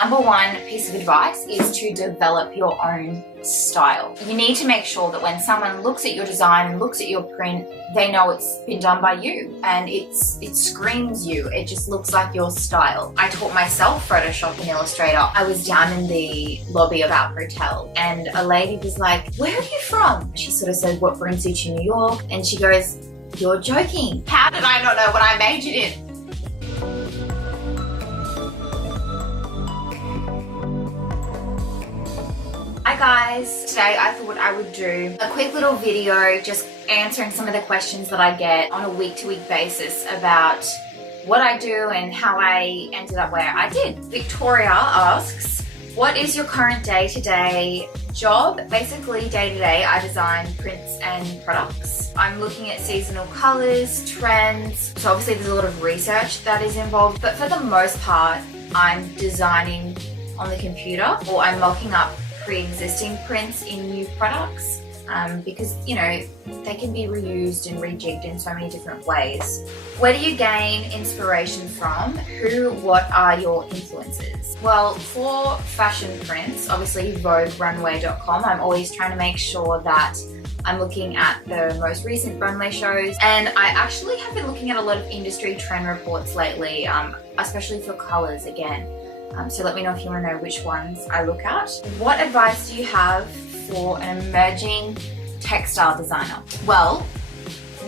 Number one piece of advice is to develop your own style. You need to make sure that when someone looks at your design and looks at your print, they know it's been done by you and it screams you. It just looks like your style. I taught myself Photoshop and Illustrator. I was down in the lobby of our hotel and a lady was like, "Where are you from?" She sort of said, "What brings you to New York?" And she goes, "You're joking. How did I not know what I majored in?" Hi guys, today I thought I would do a quick little video just answering some of the questions that I get on a week-to-week basis about what I do and how I ended up where I did. Victoria asks, what is your current day-to-day job? Basically, day-to-day I design prints and products. I'm looking at seasonal colors, trends, so obviously there's a lot of research that is involved, but for the most part I'm designing on the computer or I'm mocking up pre-existing prints in new products because, you know, they can be reused and rejigged in so many different ways. Where do you gain inspiration from? Who, what are your influences? Well, for fashion prints, obviously VogueRunway.com, I'm always trying to make sure that I'm looking at the most recent runway shows, and I actually have been looking at a lot of industry trend reports lately, especially for colors again. So let me know if you want to know which ones I look at. What advice do you have for an emerging textile designer? Well,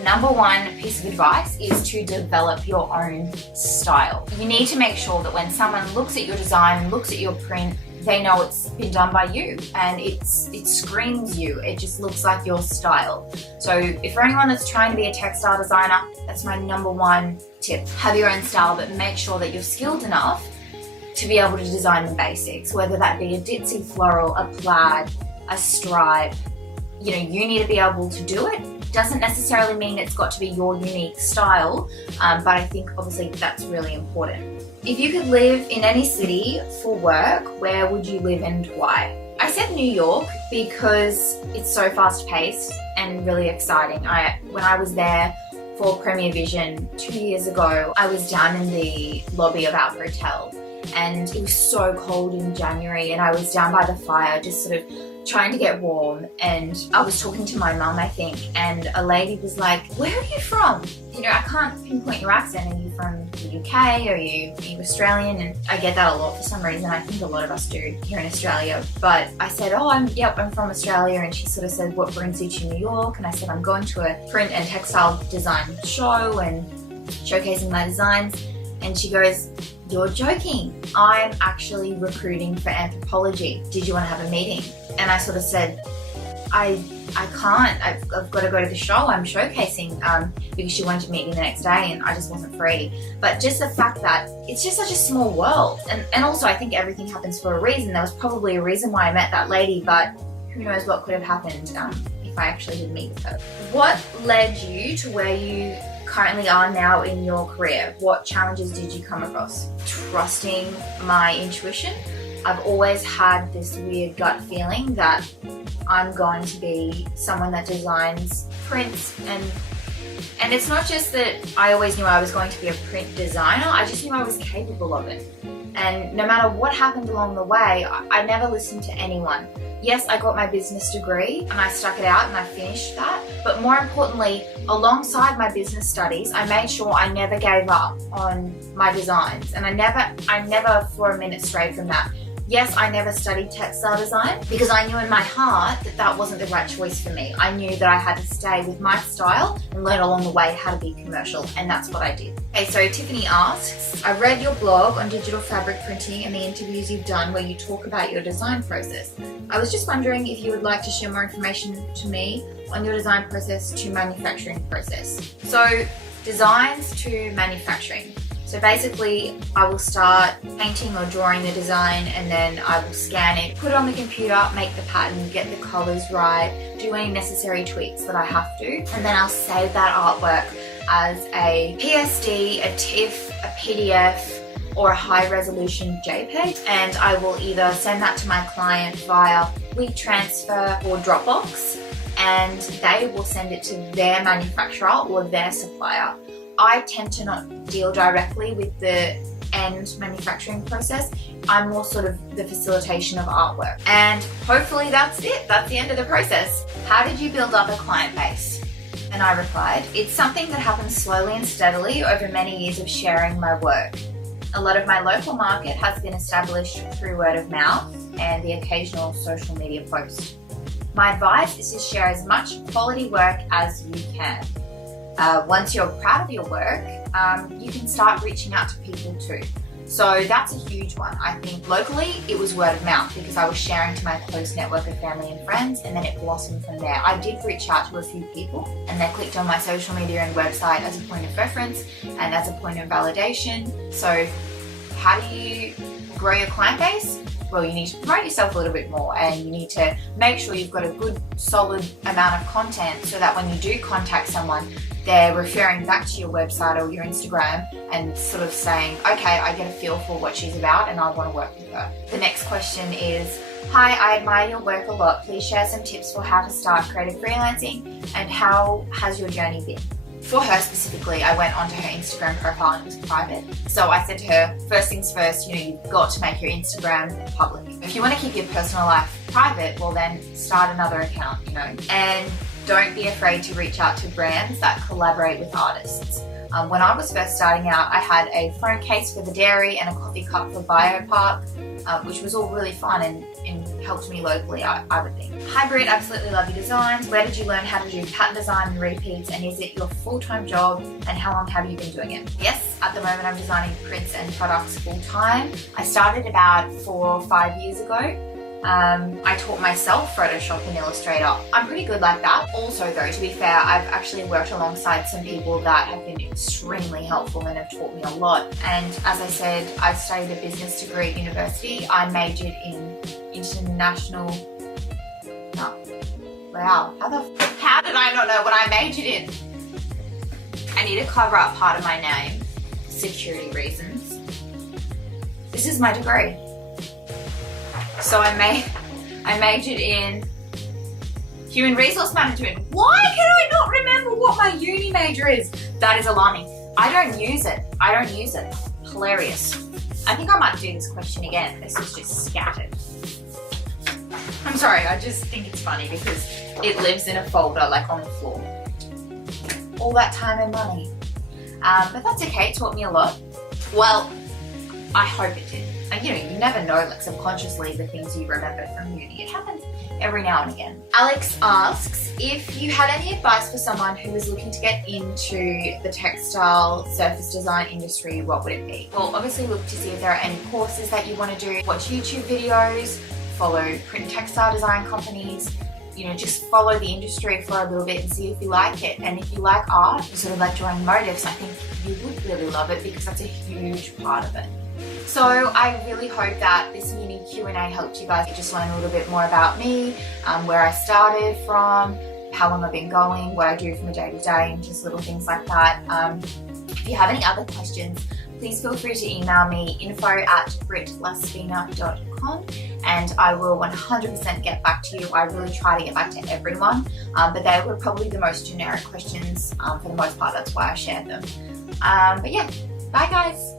number one piece of advice is to develop your own style. You need to make sure that when someone looks at your design and looks at your print, they know it's been done by you and it screams you. It just looks like your style. So if for anyone that's trying to be a textile designer, that's my number one tip. Have your own style, but make sure that you're skilled enough to be able to design the basics, whether that be a ditzy floral, a plaid, a stripe. You know, you need to be able to do it. Doesn't necessarily mean it's got to be your unique style, but I think obviously that's really important. If you could live in any city for work, where would you live and why? I said New York because it's so fast paced and really exciting. When I was there for Premier Vision 2 years ago, I was down in the lobby of our hotel. And it was so cold in January and I was down by the fire just sort of trying to get warm, and I was talking to my mum, I think, and a lady was like, "Where are you from? You know, I can't pinpoint your accent. Are you from the UK? Are you Australian?" And I get that a lot for some reason. I think a lot of us do here in Australia. But I said, "Oh, I'm from Australia." And she sort of said, "What brings you to New York?" And I said, "I'm going to a print and textile design show and showcasing my designs." And she goes, "You're joking. I'm actually recruiting for anthropology. Did you want to have a meeting?" And I sort of said, I can't. I've got to go to the show I'm showcasing because she wanted to meet me the next day and I just wasn't free. But just the fact that it's just such a small world. And also I think everything happens for a reason. There was probably a reason why I met that lady, but who knows what could have happened if I actually did meet with her. What led you to where you currently are now in your career? What challenges did you come across? Trusting my intuition. I've always had this weird gut feeling that I'm going to be someone that designs prints, and it's not just that I always knew I was going to be a print designer, I just knew I was capable of it. And no matter what happened along the way, I never listened to anyone. Yes, I got my business degree and I stuck it out and I finished that. But more importantly, alongside my business studies, I made sure I never gave up on my designs. And I never for a minute strayed from that. Yes, I never studied textile design because I knew in my heart that that wasn't the right choice for me. I knew that I had to stay with my style and learn along the way how to be commercial, and that's what I did. Okay, so Tiffany asks, I read your blog on digital fabric printing and the interviews you've done where you talk about your design process. I was just wondering if you would like to share more information to me on your design process to manufacturing process. So designs to manufacturing. So basically, I will start painting or drawing the design and then I will scan it, put it on the computer, make the pattern, get the colors right, do any necessary tweaks that I have to, and then I'll save that artwork as a PSD, a TIFF, a PDF, or a high resolution JPEG, and I will either send that to my client via WeTransfer or Dropbox, and they will send it to their manufacturer or their supplier. I tend to not deal directly with the end manufacturing process. I'm more sort of the facilitation of artwork. And hopefully that's it. That's the end of the process. How did you build up a client base? And I replied, it's something that happens slowly and steadily over many years of sharing my work. A lot of my local market has been established through word of mouth and the occasional social media post. My advice is to share as much quality work as you can. Once you're proud of your work, you can start reaching out to people too. So that's a huge one. I think locally it was word of mouth because I was sharing to my close network of family and friends, and then it blossomed from there. I did reach out to a few people and they clicked on my social media and website as a point of reference and as a point of validation. So how do you grow your client base? Well, you need to promote yourself a little bit more, and you need to make sure you've got a good solid amount of content so that when you do contact someone, they're referring back to your website or your Instagram and sort of saying, okay, I get a feel for what she's about and I want to work with her. The next question is, hi, I admire your work a lot. Please share some tips for how to start creative freelancing and how has your journey been? For her specifically, I went onto her Instagram profile and it was private. So I said to her, first things first, you've got to make your Instagram public. If you want to keep your personal life private, well then start another account, and don't be afraid to reach out to brands that collaborate with artists. When I was first starting out, I had a phone case for the dairy and a coffee cup for Biopark, which was all really fun and helped me locally, I would think. Hi Britt, absolutely love your designs. Where did you learn how to do pattern design and repeats, and is it your full-time job, and how long have you been doing it? Yes, at the moment I'm designing prints and products full-time. I started about 4 or 5 years ago. I taught myself Photoshop and Illustrator. I'm pretty good like that. Also though, to be fair, I've actually worked alongside some people that have been extremely helpful and have taught me a lot. And as I said, I studied a business degree at university. I majored in international... Wow, how did I not know what I majored in? I need to cover up part of my name for security reasons. This is my degree. So I majored in human resource management. Why can I not remember what my uni major is? That is alarming. I don't use it. Hilarious. I think I might do this question again. This is just scattered. I'm sorry, I just think it's funny because it lives in a folder like on the floor. All that time and money. But that's okay, it taught me a lot. Well, I hope it did. And you never know, like subconsciously, the things you remember from uni. It happens every now and again. Alex asks, if you had any advice for someone who was looking to get into the textile surface design industry, what would it be? Well, obviously look to see if there are any courses that you want to do, watch YouTube videos, follow print and textile design companies, just follow the industry for a little bit and see if you like it. And if you like art, you sort of like drawing motifs, I think you would really love it because that's a huge part of it. So I really hope that this mini Q&A helped you guys just learn a little bit more about me, where I started from, how long I've been going, what I do from a day to day, and just little things like that. If you have any other questions, please feel free to email me info@brittlaspina.com and I will 100% get back to you. I really try to get back to everyone, but they were probably the most generic questions for the most part. That's why I shared them. But yeah, bye guys.